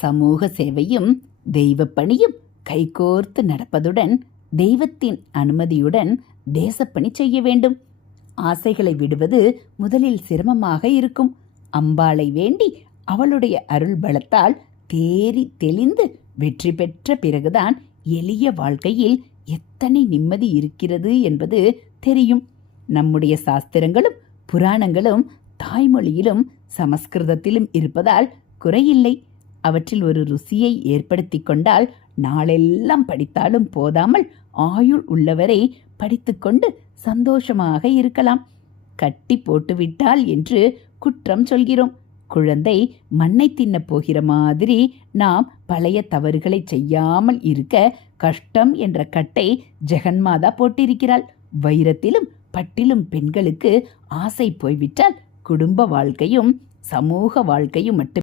சமூக சேவையும் தெய்வப் பணியும் கைகோர்த்து நடப்பதுடன் தெய்வத்தின் அனுமதியுடன் தேசப்பணி செய்ய வேண்டும். ஆசைகளை விடுவது முதலில் சிரமமாக இருக்கும். அம்பாளை வேண்டி அவளுடைய அருள் பலத்தால் தேறி தெளிந்து வெற்றி பெற்ற பிறகுதான் எளிய வாழ்க்கையில் எத்தனை நிம்மதி இருக்கிறது என்பது தெரியும். நம்முடைய சாஸ்திரங்களும் புராணங்களும் தாய்மொழியிலும் சமஸ்கிருதத்திலும் இருப்பதால் குறையில்லை. அவற்றில் ஒரு ருசியை ஏற்படுத்தி கொண்டால் நாளெல்லாம் படித்தாலும் போதாமல் ஆயுள் உள்ளவரை படித்துக்கொண்டு சந்தோஷமாக இருக்கலாம். கட்டி போட்டுவிட்டால் என்று குற்றம் சொல்கிறோம். குழந்தை மண்ணை தின்ன போகிற மாதிரி நாம் பழைய தவறுகளை செய்யாமல் இருக்க கஷ்டம் என்ற கட்டை ஜெகன்மாதா போட்டிருக்கிறாள். வைரத்திலும் பட்டிலும் பெண்களுக்கு ஆசை போய்விட்டால் குடும்ப வாழ்க்கையும் சமூக வாழ்க்கையும் மட்டும்